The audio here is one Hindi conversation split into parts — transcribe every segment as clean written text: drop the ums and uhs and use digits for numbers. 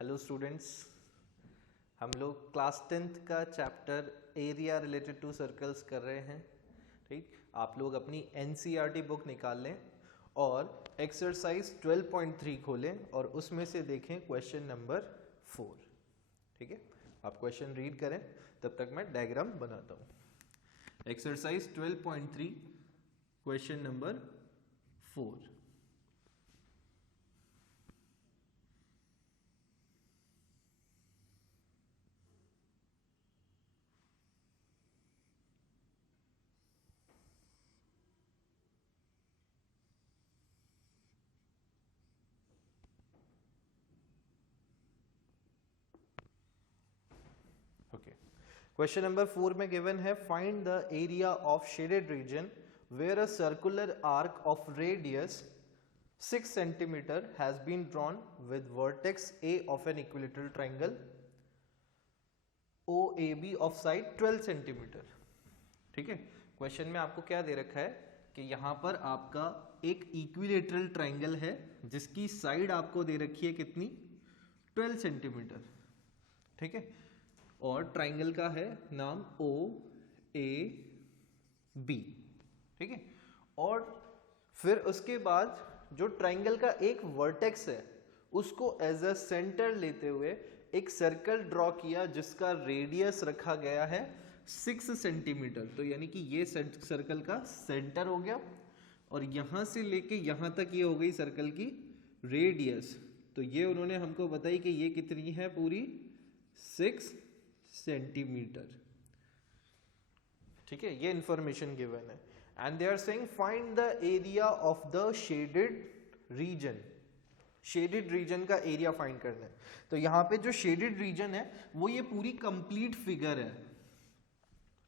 हेलो स्टूडेंट्स, हम लोग क्लास 10th का chapter area related to circles कर रहे हैं। ठीक, आप लोग अपनी एनसीईआरटी बुक निकाल लें और एक्सरसाइज 12.3 खोलें और उसमें से देखें क्वेश्चन नंबर 4। ठीक है, आप क्वेश्चन रीड करें, तब तक मैं डायग्राम बनाता हूँ। Exercise 12.3 question number 4। Okay, question number 4 में गिवन है find the area of shaded region where a circular arc of radius 6 centimetre has been drawn with vertex A of an equilateral triangle OAB of side 12 centimetre. ठीक है, क्वेश्चन में आपको क्या दे रखा है कि यहां पर आपका एक इक्विलेटरल ट्राइंगल है जिसकी साइड आपको दे रखी है कितनी, 12 सेंटीमीटर। ठीक है, और ट्राइंगल का है नाम OAB। ठीक है, और फिर उसके बाद जो ट्राइंगल का एक वर्टेक्स है उसको एज अ सेंटर लेते हुए एक सर्कल ड्रॉ किया जिसका रेडियस रखा गया है 6 सेंटीमीटर। तो यानी कि ये सर्कल का सेंटर हो गया और यहां से लेके यहां तक ये हो गई सर्कल की रेडियस। तो ये उन्होंने हमको बताई कि ये कितनी है, पूरी 6 सेंटीमीटर। ठीक है, ये इंफॉर्मेशन गिवन है and they are saying find the area of the shaded region. Shaded region का एरिया फाइंड करना है। तो यहां पे जो शेडेड रीजन है वो ये पूरी कंप्लीट फिगर है।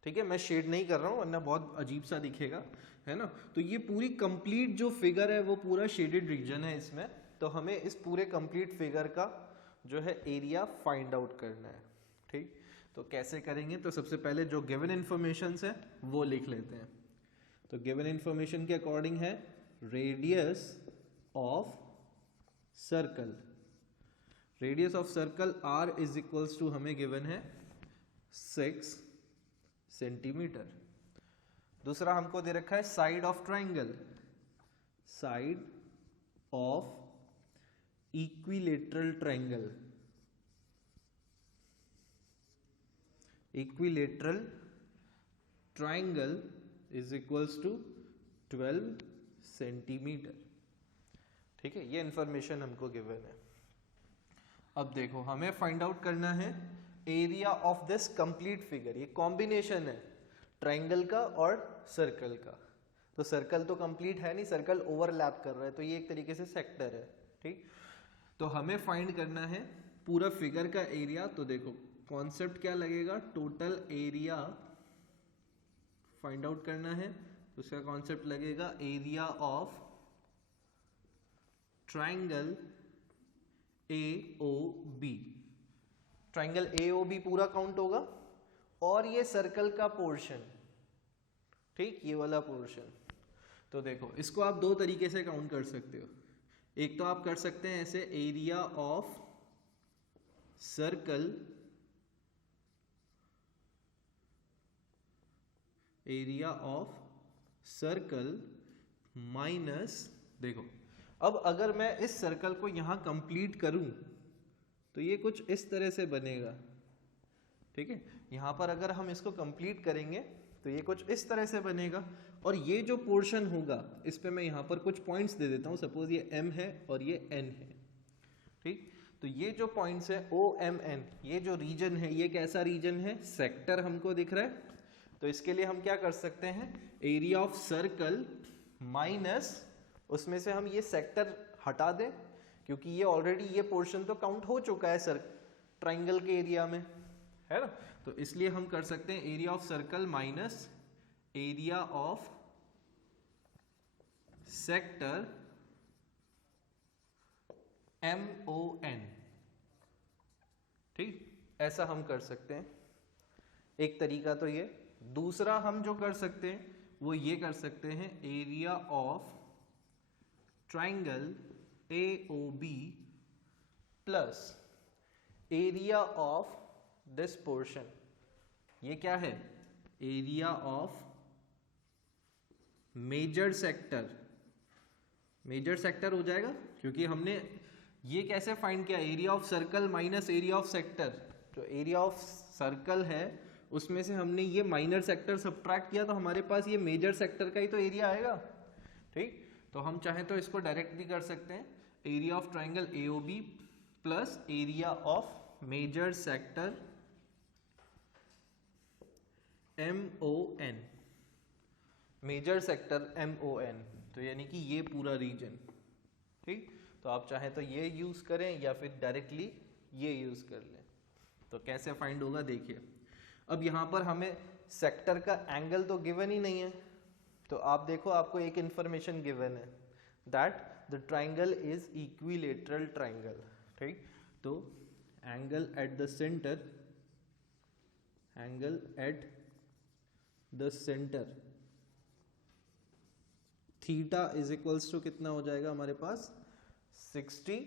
ठीक है, मैं शेड नहीं कर रहा हूं वरना बहुत अजीब सा दिखेगा, है ना। तो ये पूरी कंप्लीट जो फिगर है वो पूरा शेडेड रीजन है इसमें। तो हमें इस पूरे कंप्लीट फिगर का जो है एरिया फाइंड आउट करना है। ठीक, तो कैसे करेंगे, तो सबसे पहले जो गिवन इंफॉर्मेशन है वो लिख लेते हैं। तो गिवन इंफॉर्मेशन के अकॉर्डिंग है radius of circle, radius of circle R is equals to हमें गिवन है 6 सेंटीमीटर। दूसरा हमको दे रखा है side of triangle, side of equilateral triangle, equilateral triangle is equals to 12 centimetre. ठीक है, ये इंफॉर्मेशन हमको गिवन है। अब देखो, हमें फाइंड आउट करना है area of this complete figure. ये कॉम्बिनेशन है ट्राइंगल का और सर्कल का। तो सर्कल तो कंप्लीट है नहीं, सर्कल ओवरलैप कर रहा है, तो ये एक तरीके से सेक्टर है। ठीक, तो हमें फाइंड करना है पूरा फिगर का एरिया। तो देखो कॉन्सेप्ट क्या लगेगा, टोटल एरिया फाइंड आउट करना है। तो उसका कॉन्सेप्ट लगेगा area of triangle AOB। Triangle AOB पूरा काउंट होगा और ये सर्कल का पोर्शन, ठीक, ये वाला पोर्शन। तो देखो इसको आप दो तरीके से काउंट कर सकते हो। एक तो आप कर सकते हैं ऐसे, area of circle, area of circle minus, देखो अब अगर मैं इस सर्कल को यहां कंप्लीट करूं तो ये कुछ इस तरह से बनेगा। ठीक है, यहां पर अगर हम इसको कंप्लीट करेंगे तो ये कुछ इस तरह से बनेगा और ये जो पोर्शन होगा इस पे मैं यहां पर कुछ पॉइंट्स दे देता हूं। सपोज ये M है और ये N है। ठीक, तो ये जो पॉइंट्स है OMN, ये जो रीजन है ये कैसा रीजन है, सेक्टर हमको दिख रहा है। तो इसके लिए हम क्या कर सकते हैं, एरिया ऑफ सर्कल माइनस उसमें से हम ये सेक्टर हटा दें क्योंकि ये ऑलरेडी ये पोर्शन तो काउंट हो चुका है सर ट्राइंगल के एरिया में, है ना। तो इसलिए हम कर सकते हैं area of circle minus area of sector MON। ठीक, ऐसा हम कर सकते हैं, एक तरीका तो ये। दूसरा हम जो कर सकते हैं वो ये कर सकते हैं area of triangle AOB plus area of this portion, ये क्या है, area of major sector, major sector हो जाएगा क्योंकि हमने ये कैसे फाइंड किया, area of circle minus area of sector. जो एरिया ऑफ सर्कल है उसमें से हमने ये माइनर सेक्टर सब्ट्रैक्ट किया तो हमारे पास ये मेजर सेक्टर का ही तो एरिया आएगा। ठीक, तो हम चाहें तो इसको डायरेक्ट भी कर सकते हैं, area of triangle AOB plus area of major sector MON, major sector MON, तो यानी कि ये पूरा रीजन। ठीक, तो आप चाहें तो ये यूज करें या फिर डायरेक्टली ये यूज कर लें। तो कैसे फाइंड होगा देखिए, अब यहाँ पर हमें सेक्टर का एंगल तो गिवन ही नहीं है, तो आप देखो आपको एक इंफॉर्मेशन गिवन है that the triangle is equilateral triangle. ठीक, तो angle at the centre, angle at the centre theta is equals to कितना हो जाएगा हमारे पास 60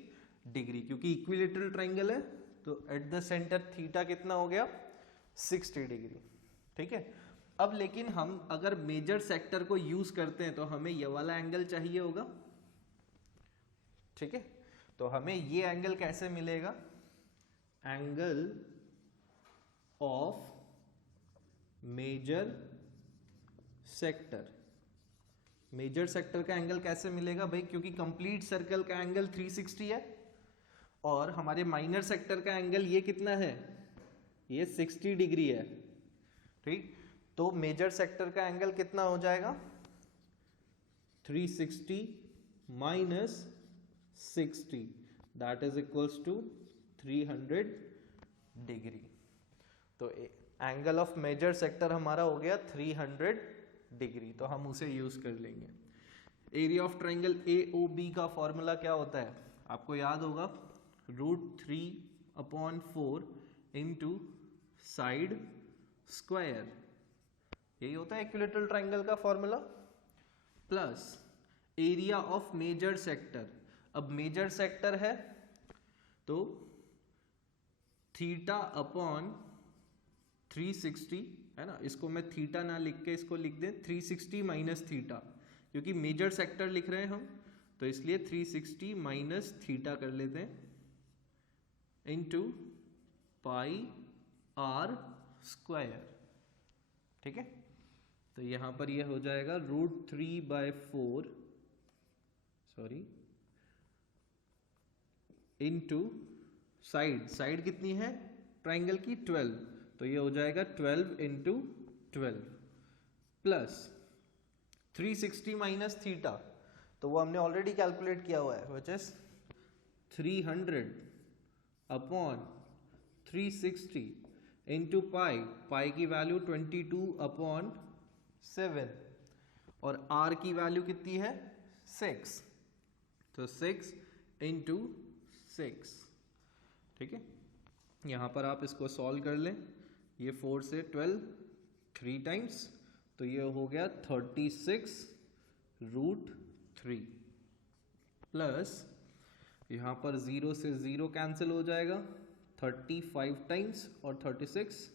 डिग्री, क्योंकि इक्विलेटरल ट्राइंगल है तो एट द सेंटर थीटा कितना हो गया 60 डिग्री। ठीक है, अब लेकिन हम अगर मेजर सेक्टर को यूज करते हैं तो हमें ये वाला एंगल चाहिए होगा। ठीक है, तो हमें ये एंगल कैसे मिलेगा, angle of major sector, major sector का एंगल कैसे मिलेगा भाई, क्योंकि कंप्लीट सर्कल का एंगल 360 है और हमारे माइनर सेक्टर का एंगल ये कितना है, ये 60 डिग्री है। ठीक, तो मेजर सेक्टर का एंगल कितना हो जाएगा 360 minus 60, that is equals to 300 degree. तो एंगल ऑफ मेजर सेक्टर हमारा हो गया 300 डिग्री, तो हम उसे यूज कर लेंगे। एरिया ऑफ ट्राइंगल AOB का फॉर्मूला क्या होता है, आपको याद होगा, √3/4 इंटू साइड स्क्वायर, यही होता है इक्विलेटरल ट्राइंगल का formula, plus area of major sector. अब मेजर सेक्टर है तो थीटा अपॉन 360 है ना, इसको मैं थीटा ना लिख के इसको लिख दें 360 माइनस थीटा, क्योंकि मेजर सेक्टर लिख रहे हैं हम तो इसलिए 360 माइनस थीटा कर लेते हैं इंटू पाई आर स्क्वायर। ठीक है, तो यहां पर यह हो जाएगा √3/4 इंटू साइड, साइड कितनी है ट्राइंगल की 12, तो ये हो जाएगा 12 इंटू 12 प्लस 360 माइनस थीटा, तो वो हमने ऑलरेडी कैलकुलेट किया हुआ है, which is 300 upon 360 into pi, pi की वैल्यू 22/7 और r की वैल्यू कितनी है 6, तो 6 इंटू 6। ठीक है, यहां पर आप इसको सॉल्व कर लें, ये 4 से 12 3 टाइम्स, तो ये हो गया 36√3 प्लस यहां पर 0 से 0 कैंसिल हो जाएगा, 35 टाइम्स और 36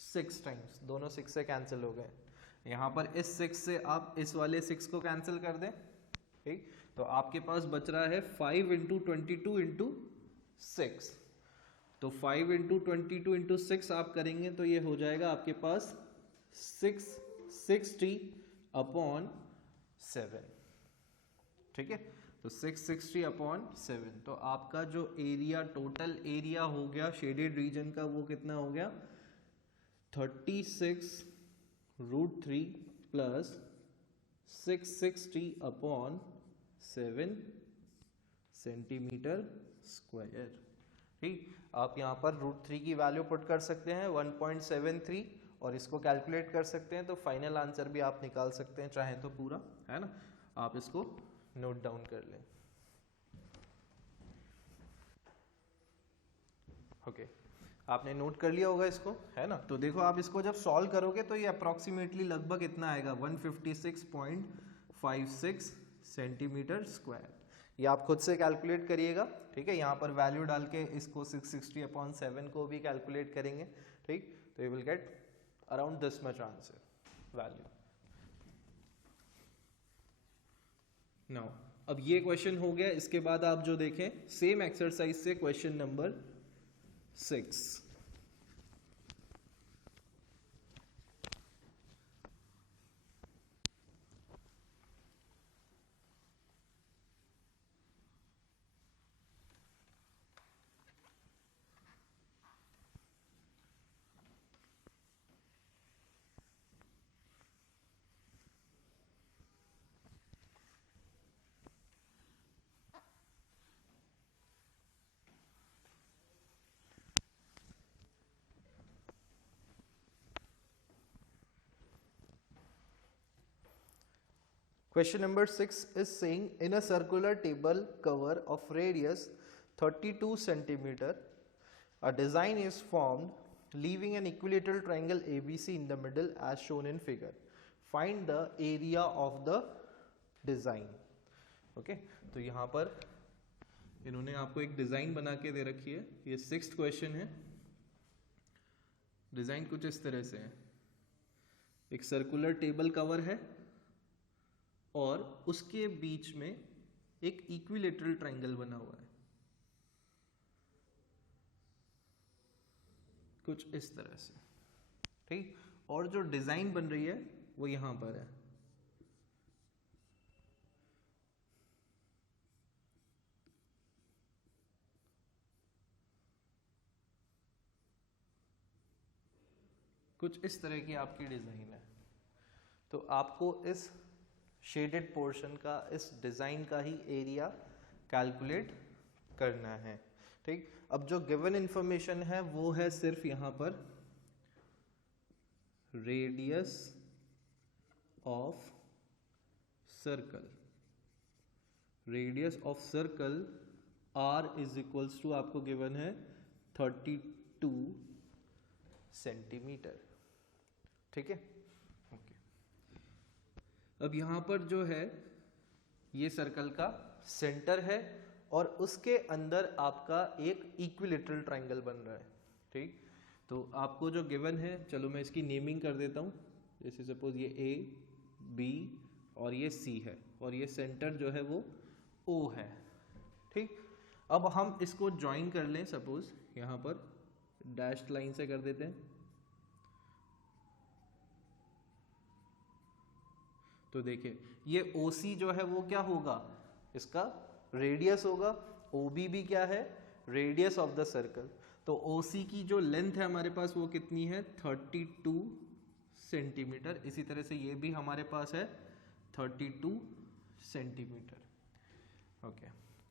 6 टाइम्स, दोनों 6 से कैंसिल हो गए। यहाँ पर इस 6 से आप इस वाले 6 को कैंसिल कर दें। ठीक, तो आपके पास बच रहा है 5 इंटू 22 इंटू 6, तो 5 इंटू 22 इंटू 6 आप करेंगे तो ये हो जाएगा आपके पास 660/7। ठीक है, तो 660/7, तो आपका जो एरिया, टोटल एरिया हो गया शेडेड रीजन का, वो कितना हो गया 36√3 प्लस 660/7 सेंटीमीटर स्क्वायर। ठीक, आप यहाँ पर √3 की वैल्यू पुट कर सकते हैं 1.73 और इसको कैलकुलेट कर सकते हैं, तो फाइनल आंसर भी आप निकाल सकते हैं चाहे तो पूरा, है ना, आप इसको नोट डाउन कर लें। ओके, आपने नोट कर लिया होगा इसको, है ना। तो देखो आप इसको जब सॉल्व करोगे तो ये अप्रॉक्सीमेटली लगभग इतना आएगा 156.56 सेंटीमीटर स्क्वायर। ये आप खुद से कैलकुलेट करिएगा, ठीक है। यहाँ पर वैल्यू डाल के इसको 660/7 को भी कैलकुलेट करेंगे, ठीक। तो you will get around this much answer value. Now अब ये क्वेश्चन हो गया, इसके बाद आप जो देखें सेम एक्सरसाइज से question number 6। Question number 6 is saying in a circular table cover of radius 32 centimeter, a design is formed leaving an equilateral triangle ABC in the middle as shown in figure. Find the area of the design. Okay, तो यहाँ पर इन्होंने आपको एक डिजाइन बना के दे रखी है। ये 6th क्वेश्चन है। डिजाइन कुछ इस तरह से है, एक सर्कुलर टेबल कवर है और उसके बीच में एक इक्विलेटरल ट्रायंगल बना हुआ है, कुछ इस तरह से, ठीक। और जो डिजाइन बन रही है वो यहां पर है। कुछ इस तरह की आपकी डिजाइन है। तो आपको इस शेडेड पोर्शन का, इस डिजाइन का ही एरिया कैलकुलेट करना है, ठीक। अब जो गिवन इंफॉर्मेशन है वो है सिर्फ यहां पर radius of circle. Radius of circle r is equals to आपको गिवन है 32 सेंटीमीटर, ठीक है। अब यहाँ पर जो है ये सर्कल का सेंटर है और उसके अंदर आपका एक इक्विलेटरल ट्रायंगल बन रहा है, ठीक। तो आपको जो गिवन है, चलो मैं इसकी नेमिंग कर देता हूँ। जैसे सपोज ये A, B और ये C है और ये सेंटर जो है वो O है, ठीक। अब हम इसको ज्वाइन कर लें, सपोज यहाँ पर डैश्ड लाइन से कर देते हैं। तो देखिए ये OC जो है वो क्या होगा, इसका रेडियस होगा। OB भी क्या है, रेडियस ऑफ द सर्कल। तो OC की जो लेंथ है हमारे पास वो कितनी है, 32 सेंटीमीटर। इसी तरह से ये भी हमारे पास है 32 सेंटीमीटर। ओके,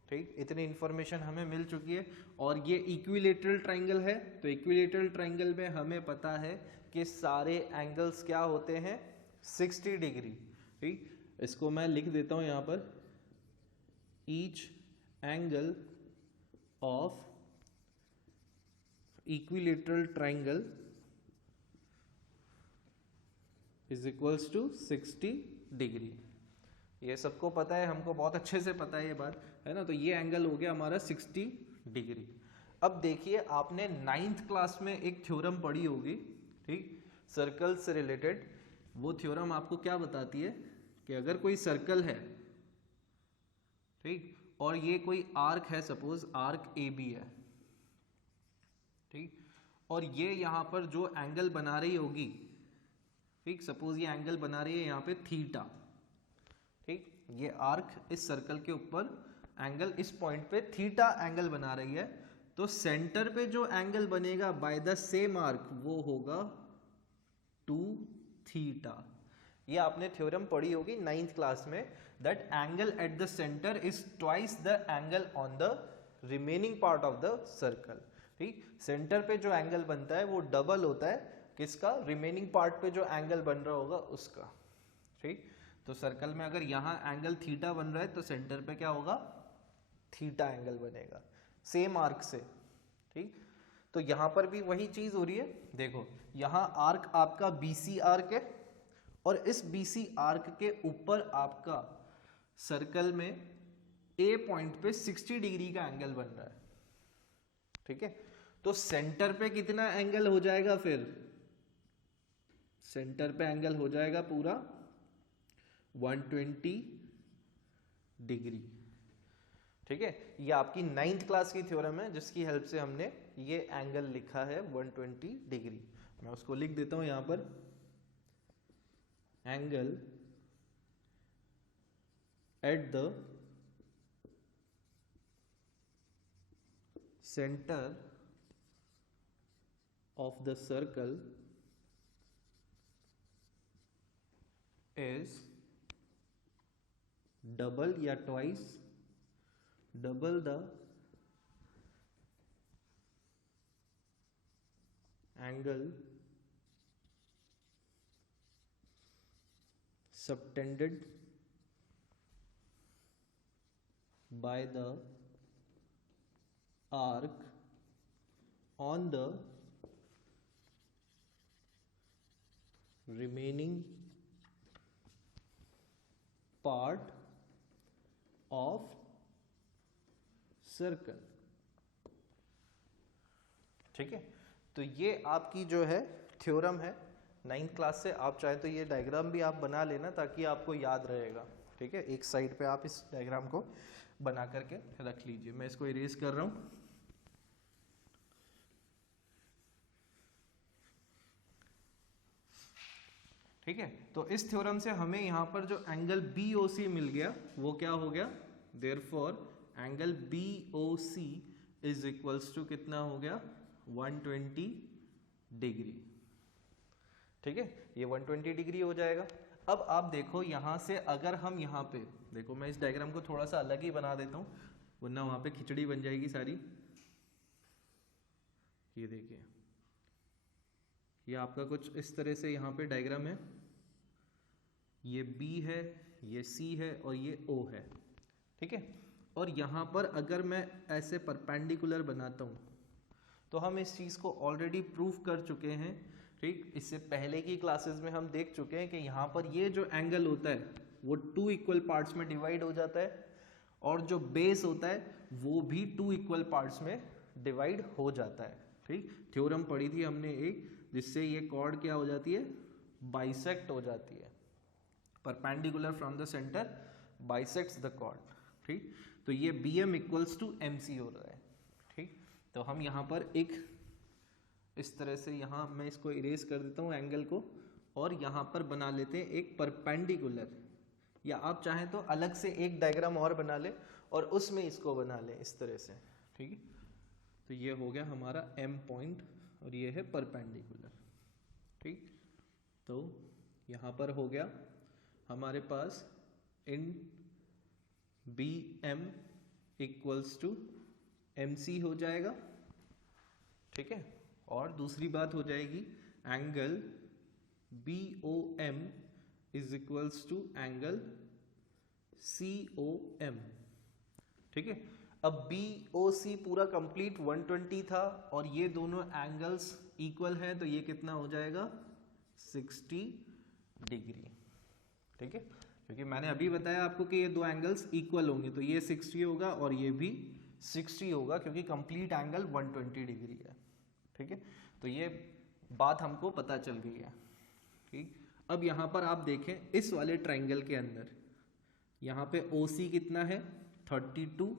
ठीक। इतनी इंफॉर्मेशन हमें मिल चुकी है। और ये इक्विलेटरल ट्रायंगल है, तो इक्विलेटरल ट्रायंगल में हमें पता है कि सारे एंगल्स क्या होते हैं, 60 डिग्री, ठीक। इसको मैं लिख देता हूं यहां पर, each angle of equilateral triangle is equals to 60 degree. ये सबको पता है, हमको बहुत अच्छे से पता है ये बात, है ना। तो ये एंगल हो गया हमारा 60 डिग्री। अब देखिए आपने 9th क्लास में एक थ्योरम पढ़ी होगी, ठीक, सर्कल से रिलेटेड। वो थ्योरम आपको क्या बताती है कि अगर कोई सर्कल है, ठीक, और ये कोई आर्क है, सपोज आर्क AB है, ठीक, और ये यहां पर जो एंगल बना रही होगी, ठीक, सपोज ये एंगल बना रही है यहाँ पे थीटा, ठीक। ये आर्क इस सर्कल के ऊपर एंगल, इस पॉइंट पे थीटा एंगल बना रही है। तो सेंटर पे जो एंगल बनेगा बाय द सेम आर्क वो होगा 2 थीटा। ये आपने थ्योरम पढ़ी होगी 9th क्लास में, that angle at the centre is twice the angle on the remaining part of the circle, ठीक। सेंटर पे जो एंगल बनता है वो डबल होता है किसका, रिमेनिंग पार्ट पे जो एंगल बन रहा होगा उसका, ठीक। तो सर्कल में अगर यहाँ एंगल थीटा बन रहा है तो सेंटर पे क्या होगा, थीटा एंगल बनेगा सेम आर्क से, ठीक। तो यहाँ पर भी वही चीज हो रही है। देखो यहाँ आर्क आपका BC आर्क है और इस BC आर्क के ऊपर आपका सर्कल में ए पॉइंट पे 60 डिग्री का एंगल बन रहा है, ठीक है। तो सेंटर पे कितना एंगल हो जाएगा, फिर सेंटर पे एंगल हो जाएगा पूरा 120 डिग्री, ठीक है। ये आपकी 9th क्लास की थ्योरम है जिसकी हेल्प से हमने ये एंगल लिखा है 120 डिग्री। मैं उसको लिख देता हूं यहां पर, angle at the centre of the circle is double या twice double the angle subtended by the arc on the remaining part of circle, ठीक है। तो ये आपकी जो है थ्योरम है 9th क्लास से। आप चाहे तो ये डायग्राम भी आप बना लेना ताकि आपको याद रहेगा, ठीक है। एक साइड पे आप इस डायग्राम को बना करके रख लीजिए। मैं इसको इरेज कर रहा हूं। ठीक है, तो इस थ्योरम से हमें यहां पर जो एंगल BOC मिल गया वो क्या हो गया, therefore angle BOC is equals to कितना हो गया 120 डिग्री, ठीक है। ये 120 डिग्री हो जाएगा। अब आप देखो यहां से अगर हम यहाँ पे देखो, मैं इस डायग्राम को थोड़ा सा अलग ही बना देता हूँ वरना वहां पे खिचड़ी बन जाएगी सारी। ये देखिए, ये आपका कुछ इस तरह से यहाँ पे डायग्राम है। ये B है, ये C है और ये O है, ठीक है। और यहाँ पर अगर मैं ऐसे परपेंडिकुलर बनाता हूँ तो हम इस चीज़ को ऑलरेडी प्रूव कर चुके हैं, ठीक। इससे पहले की क्लासेस में हम देख चुके हैं कि यहाँ पर ये जो एंगल होता है वो 2 इक्वल पार्ट्स में डिवाइड हो जाता है और जो बेस होता है वो भी 2 इक्वल पार्ट्स में डिवाइड हो जाता है, ठीक। थ्योरम पढ़ी थी हमने एक, जिससे ये कॉर्ड क्या हो जाती है, बाइसेक्ट हो जाती है। Perpendicular from the centre bisects the chord, ठीक। तो ये BM इक्वल्स टू MC हो रहा है, ठीक। तो हम यहाँ पर एक इस तरह से, यहाँ मैं इसको इरेज कर देता हूँ एंगल को, और यहाँ पर बना लेते हैं एक परपेंडिकुलर, या आप चाहें तो अलग से एक डायग्राम और बना ले और उसमें इसको बना लें इस तरह से, ठीक है। तो ये हो गया हमारा M पॉइंट और ये है परपेंडिकुलर, ठीक। तो यहाँ पर हो गया हमारे पास इन BM इक्वल्स टू MC हो जाएगा, ठीक है। और दूसरी बात हो जाएगी angle BOM is equals to angle COM, ठीक है। अब BOC पूरा कंप्लीट 120 था और ये दोनों एंगल्स इक्वल हैं, तो ये कितना हो जाएगा 60 डिग्री, ठीक है। क्योंकि मैंने अभी बताया आपको कि ये दो एंगल्स इक्वल होंगे, तो ये 60 होगा और ये भी 60 होगा क्योंकि कंप्लीट एंगल 120 डिग्री है, ठीक है। तो ये बात हमको पता चल गई है, ठीक। अब यहाँ पर आप देखें इस वाले ट्राइंगल के अंदर यहाँ पे OC कितना है 32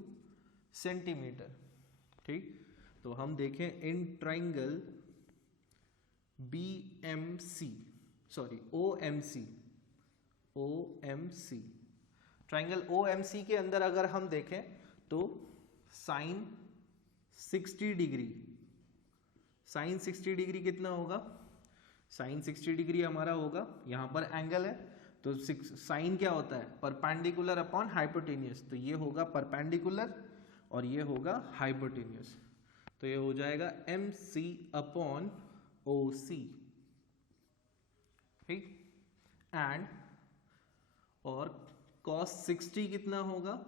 सेंटीमीटर, ठीक। तो हम देखें in triangle OMC triangle OMC के अंदर अगर हम देखें तो साइन 60 डिग्री कितना होगा, साइन 60 डिग्री हमारा होगा, यहाँ पर एंगल है तो साइन क्या होता है परपेंडिकुलर अपॉन हाइपोटेन्यूस, तो ये होगा परपेंडिकुलर और ये होगा हाइपोटेन्यूस, तो ये हो जाएगा MC अपॉन OC, ठीक। एंड और cos 60 कितना होगा,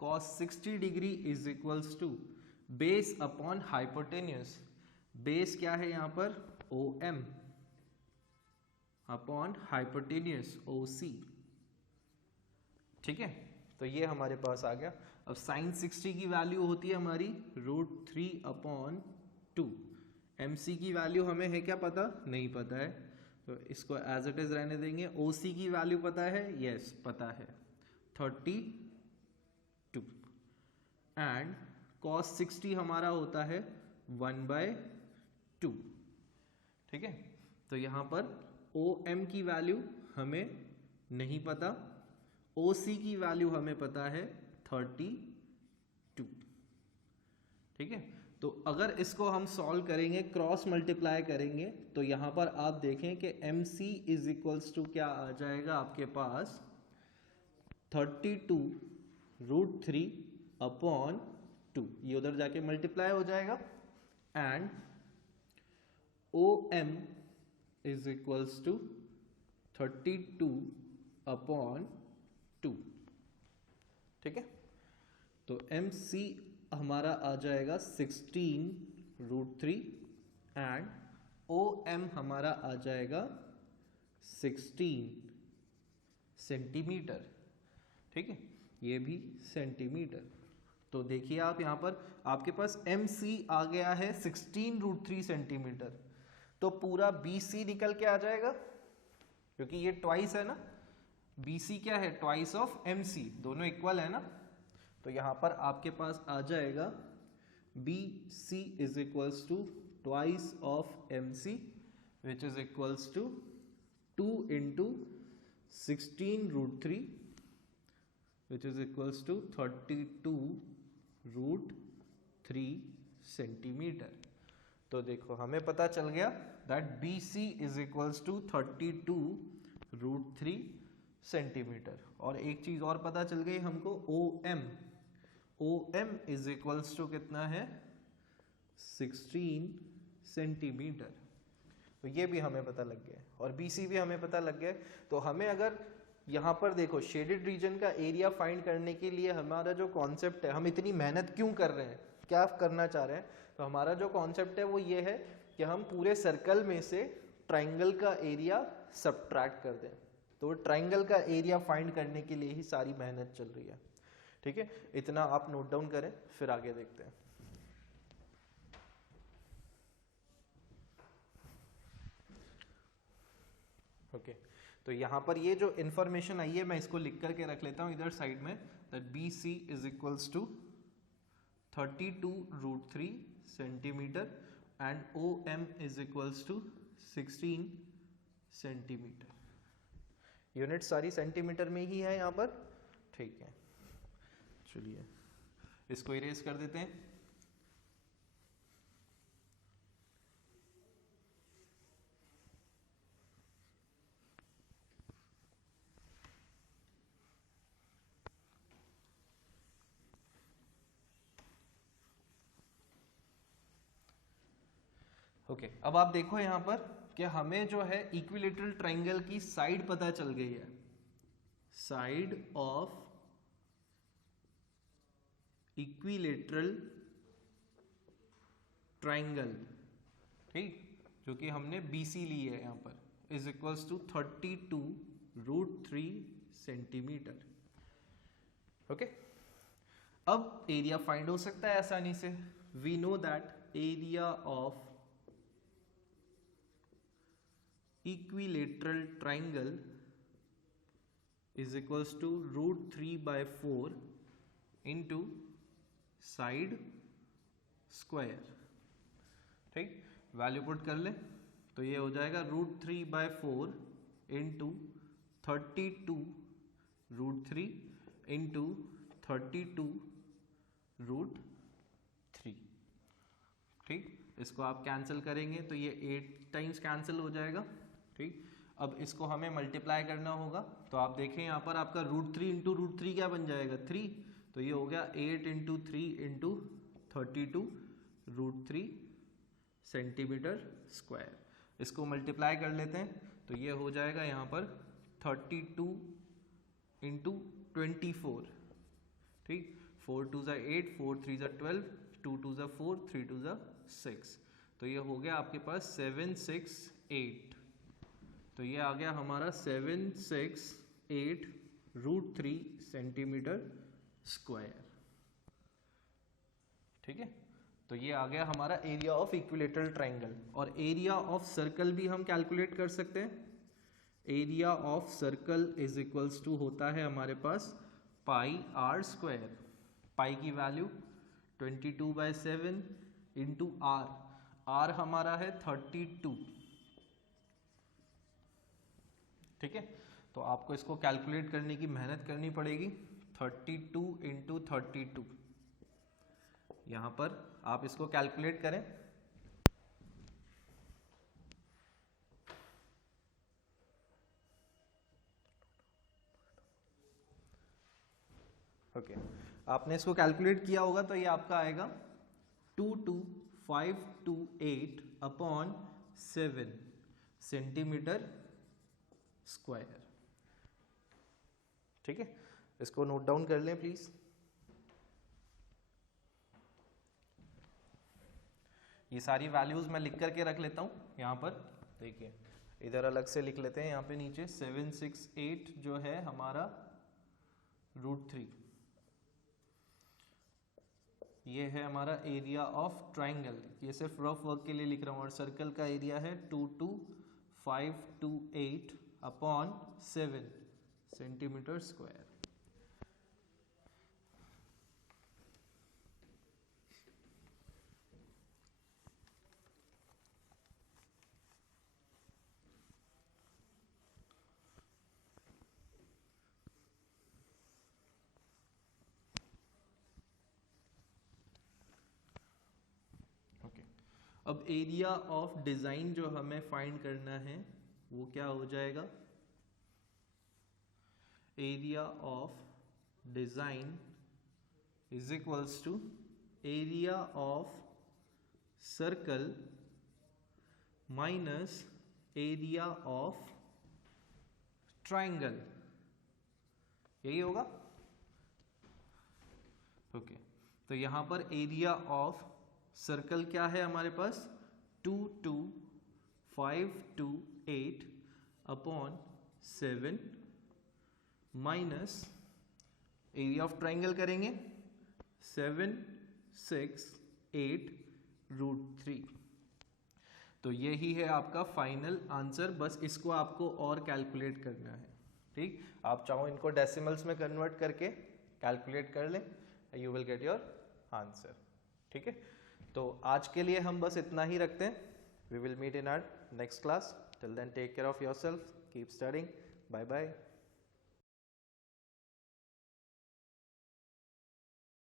cos 60 डिग्री is equals to base upon hypotenuse, base क्या है यहाँ पर OM अपॉन हाइपोटेन्यूस OC, ठीक है। तो ये हमारे पास आ गया। अब साइन 60 की वैल्यू होती है हमारी √3/2। MC की वैल्यू हमें है क्या पता? नहीं पता है, तो इसको एज इट इज रहने देंगे। OC की वैल्यू पता है? यस पता है, 32। एंड cos 60 हमारा होता है 1/2। ठीक है, तो यहां पर OM की वैल्यू हमें नहीं पता, OC की वैल्यू हमें पता है 32। ठीक है, तो अगर इसको हम सॉल्व करेंगे, क्रॉस मल्टीप्लाई करेंगे, तो यहां पर आप देखें कि MC इज इक्वल्स टू क्या आ जाएगा आपके पास 32√3/2। ये उधर जाके मल्टीप्लाई हो जाएगा। And OM is equals to 32/2। ठीक है, तो MC हमारा आ जाएगा 16√3 एंड OM हमारा आ जाएगा 16 सेंटीमीटर। ठीक है, ये भी सेंटीमीटर। तो देखिए आप यहाँ पर आपके पास MC आ गया है 16√3 सेंटीमीटर, तो पूरा BC निकल के आ जाएगा, क्योंकि ये ट्वाइस है ना। BC क्या है? ट्वाइस ऑफ MC, दोनों इक्वल है ना। तो यहां पर आपके पास आ जाएगा BC is equals to twice of MC, which is equals to 2 × 16√3, which is equals to 32√3 centimetre. तो देखो हमें पता चल गया that BC is equals to 32√3 centimetre. और एक चीज और पता चल गई हमको, OM इज इक्वल्स टू कितना है? 16 सेंटीमीटर। तो ये भी हमें पता लग गया और BC भी हमें पता लग गया। तो हमें अगर यहाँ पर देखो शेडेड रीजन का एरिया फाइंड करने के लिए हमारा जो कॉन्सेप्ट है, हम इतनी मेहनत क्यों कर रहे हैं, क्या करना चाह रहे हैं, तो हमारा जो कॉन्सेप्ट है वो ये है कि हम पूरे सर्कल में से ट्राइंगल का एरिया सब्ट्रैक्ट कर दें। तो ट्राइंगल का एरिया फाइंड करने के लिए ही सारी मेहनत चल रही है। ठीक है, इतना आप नोट डाउन करें, फिर आगे देखते हैं। ओके, तो यहाँ पर ये जो इंफॉर्मेशन आई है मैं इसको लिख करके रख लेता हूँ इधर साइड में, that BC is equals to 32√3 centimetre and OM is equals to 16 centimetre. Unit सारी सेंटीमीटर में ही है यहाँ पर। ठीक है, चलिए इसको इरेज कर देते हैं। ओके, अब आप देखो यहाँ पर कि हमें जो है इक्विलेटरल ट्राइंगल की साइड पता चल गई है, साइड ऑफ इक्विलेटरल ट्राइंगल, ठीक, जो कि हमने BC ली है यहाँ पर, is equals to 32√3 centimetre. Okay, अब एरिया फाइंड हो सकता है आसानी से। We know that area of equilateral triangle is equals to √3/4 into side square। ठीक, वैल्यू पुट कर ले तो ये हो जाएगा √3/4 into 32√3 into 32√3। ठीक, इसको आप कैंसिल करेंगे तो ये 8 टाइम्स कैंसिल हो जाएगा। ठीक, अब इसको हमें मल्टीप्लाई करना होगा, तो आप देखें यहाँ पर आपका √3 into √3 क्या बन जाएगा? 3। तो ये हो गया 8 into 3 into 32√3 सेंटीमीटर स्क्वायर। इसको मल्टीप्लाई कर लेते हैं तो ये हो जाएगा यहाँ पर 32 into 24। ठीक, 4 2 ज़ा 8, 4 3 ज़ा 12, 2 2 ज़ा 4, 3 2 ज़ा 6। तो ये हो गया आपके पास 768। तो ये आ गया हमारा 768√3 सेंटीमीटर स्क्वायर। ठीक है, तो ये आ गया हमारा एरिया ऑफ इक्विलेटरल ट्राइंगल। और एरिया ऑफ सर्कल भी हम कैलकुलेट कर सकते हैं। Area of circle is equals to होता है हमारे पास पाई आर स्क्वायर। पाई की वैल्यू 22/7 इंटू आर। आर हमारा है 32। ठीक है, तो आपको इसको कैलकुलेट करने की मेहनत करनी पड़ेगी। 32 इंटू 32, यहां पर आप इसको कैलकुलेट करें। ओके, आपने इसको कैलकुलेट किया होगा तो ये आपका आएगा 22528 अपॉन 7 सेंटीमीटर स्क्वायर। ठीक है, इसको नोट डाउन कर लें प्लीज। ये सारी वैल्यूज मैं लिख करके रख लेता हूं यहां पर। देखिए इधर अलग से लिख लेते हैं, यहां पे नीचे 768 जो है हमारा √3। ये है हमारा एरिया ऑफ ट्राइंगल। ये सिर्फ रफ वर्क के लिए लिख रहा हूं। और सर्कल का एरिया है 22528 अपॉन 7 सेंटीमीटर स्क्वायर। अब एरिया ऑफ डिजाइन जो हमें फाइंड करना है वो क्या हो जाएगा? Area of design is equals to area of circle minus area of triangle. यही होगा। ओके, तो यहां पर एरिया ऑफ सर्कल क्या है हमारे पास? 22528 upon 7 minus area of triangle करेंगे 768√3। तो यही है आपका फाइनल आंसर। बस इसको आपको और कैलकुलेट करना है। ठीक, आप चाहो इनको डेसिमल्स में कन्वर्ट करके कैलकुलेट कर लें, you will get your answer. ठीक है, तो आज के लिए हम बस इतना ही रखते हैं। We will meet in our next class. Till then take care of yourself, keep studying, bye bye.